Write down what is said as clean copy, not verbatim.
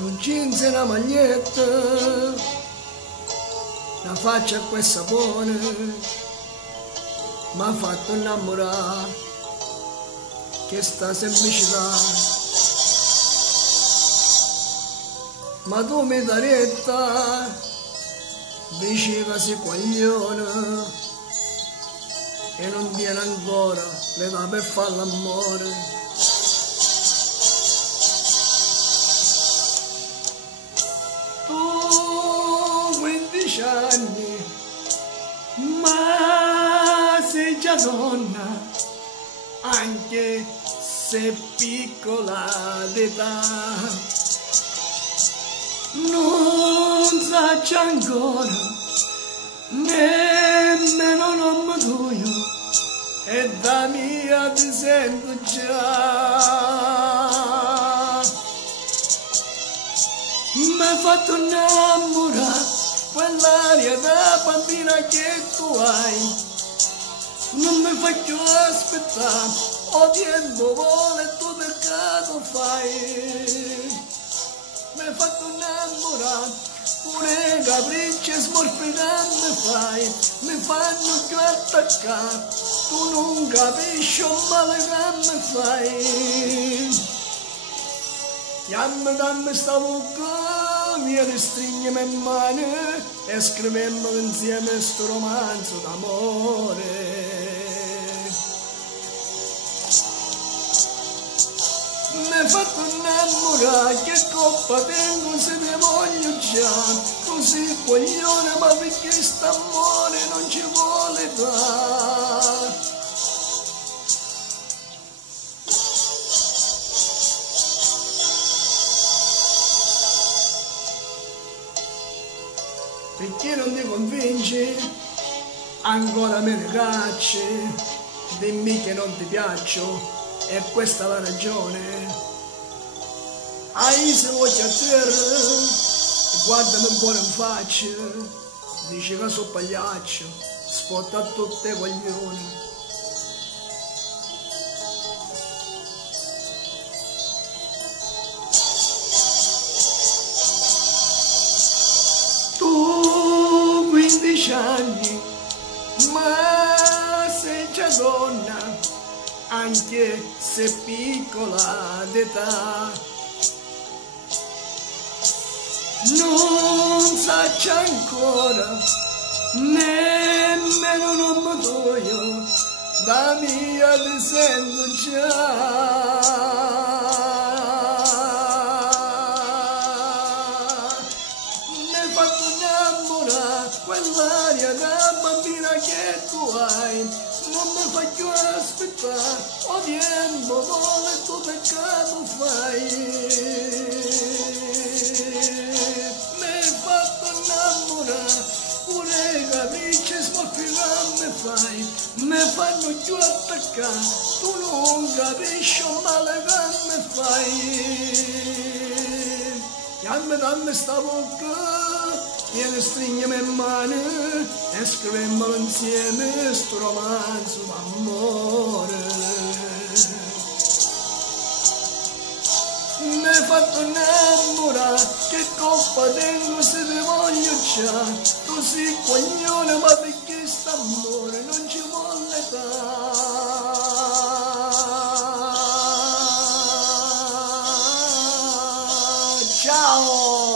un jeans e una maglietta, una faccia a quel sapone, m'ha fatto innamorare, che sta semplicità. Ma tu mi daretta, diceva si coglione, e non viene ancora l'età per fare l'amore. Tu 15 anni, ma sei già donna, anche se piccola d'età. Non sacci ancora nemmeno nome tuo, e da mia ti sento già. M'hai fatto innamorare quell'aria da bambina che tu hai, non mi faccio aspettare, o tempo vuole tu peccato fai. M'hai fatto innamorare, pure capricci e smorfidare fai, mi fanno più attaccare, tu non capisci un male che mi fai. Dammi sta bocca, mi restringe in mano e scrivemmo insieme sto romanzo d'amore. M'hai fatto innamorare, che coppa tengo se ne voglio già, così coglione, ma perché st'amore non ci vuole dare. Perché non ti convinci? Ancora me ne cacci? Dimmi che non ti piaccio, è questa la ragione. Hai se voglio a terra, guardami un po' in faccia, dici che sono pagliaccio, spotta a tutte i coglioni. Tu 15 anni, ma sei già donna, anche se piccola d'età. Non sacci ancora nemmeno nome tuo, da mia ti sento già. M'hai fatto innamorare quell'aria da bambina che tu hai, non mi faccio aspettare, o tempo vuole tu peccato fai. M'hai fatto innamorare, pure capricci e smorfidare fai, mi fanno più attaccare, tu non capisci un male che mi fai. Dammi sta bocca, vieni strignimi in mano e scrivemmo insieme sto romanzo d'amore. M'hai fatto innamorare, che coppa tengo se ti voglio già, tu sei coglione, ma perché st'amore non ci vuole dare. Ciao!